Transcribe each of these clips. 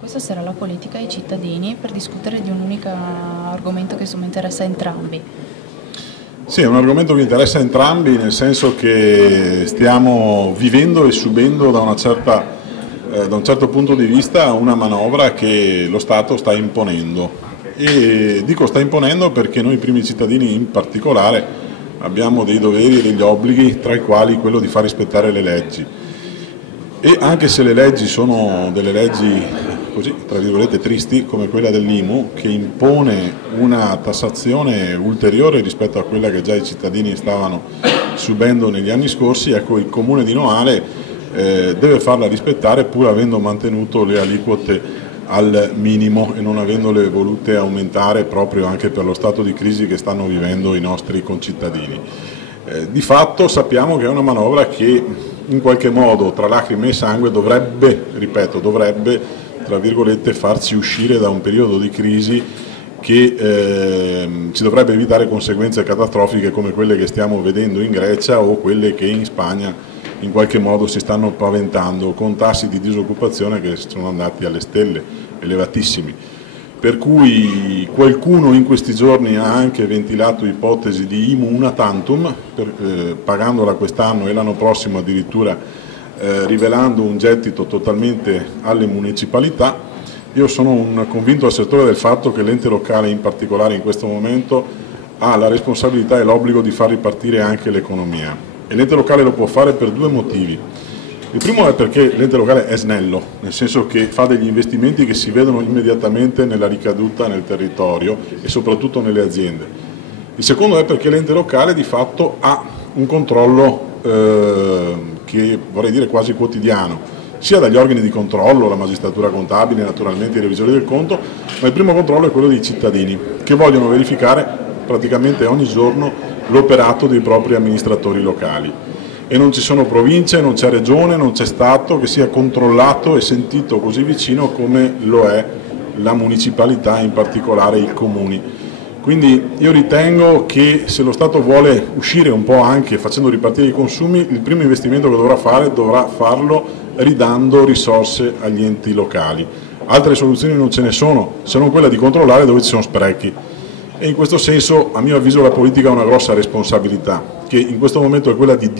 Questa sarà la politica ai cittadini per discutere di un unico argomento che insomma interessa a entrambi. Sì, è un argomento che interessa a entrambi, nel senso che stiamo vivendo e subendo da un certo punto di vista una manovra che lo Stato sta imponendo. E dico sta imponendo perché noi primi cittadini in particolare abbiamo dei doveri e degli obblighi, tra i quali quello di far rispettare le leggi. E anche se le leggi sono delle leggi così, tra virgolette, tristi, come quella dell'IMU, che impone una tassazione ulteriore rispetto a quella che già i cittadini stavano subendo negli anni scorsi, ecco, il Comune di Noale deve farla rispettare pur avendo mantenuto le aliquote al minimo e non avendole volute aumentare proprio anche per lo stato di crisi che stanno vivendo i nostri concittadini. Di fatto sappiamo che è una manovra che in qualche modo tra lacrime e sangue dovrebbe, tra virgolette, farci uscire da un periodo di crisi che ci dovrebbe evitare conseguenze catastrofiche come quelle che stiamo vedendo in Grecia o quelle che in Spagna in qualche modo si stanno paventando, con tassi di disoccupazione che sono andati alle stelle, elevatissimi. Per cui qualcuno in questi giorni ha anche ventilato ipotesi di IMU una tantum, pagandola quest'anno e l'anno prossimo addirittura rivelando un gettito totalmente alle municipalità. Io sono un convinto assertore del fatto che l'ente locale in particolare in questo momento ha la responsabilità e l'obbligo di far ripartire anche l'economia e l'ente locale lo può fare per due motivi. Il primo è perché l'ente locale è snello, nel senso che fa degli investimenti che si vedono immediatamente nella ricaduta nel territorio e soprattutto nelle aziende. Il secondo è perché l'ente locale di fatto ha un controllo che vorrei dire quasi quotidiano, sia dagli organi di controllo, la magistratura contabile, naturalmente i revisori del conto, ma il primo controllo è quello dei cittadini, che vogliono verificare praticamente ogni giorno l'operato dei propri amministratori locali. E non ci sono province, non c'è regione, non c'è Stato che sia controllato e sentito così vicino come lo è la municipalità, in particolare i comuni. Quindi io ritengo che se lo Stato vuole uscire un po' anche facendo ripartire i consumi, il primo investimento che dovrà farlo ridando risorse agli enti locali. Altre soluzioni non ce ne sono, se non quella di controllare dove ci sono sprechi. E in questo senso, a mio avviso, la politica ha una grossa responsabilità, che in questo momento è quella di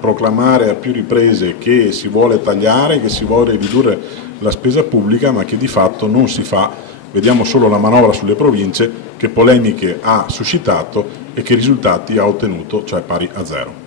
proclamare a più riprese che si vuole tagliare, che si vuole ridurre la spesa pubblica, ma che di fatto non si fa. Vediamo solo la manovra sulle province, che polemiche ha suscitato e che risultati ha ottenuto, cioè pari a zero.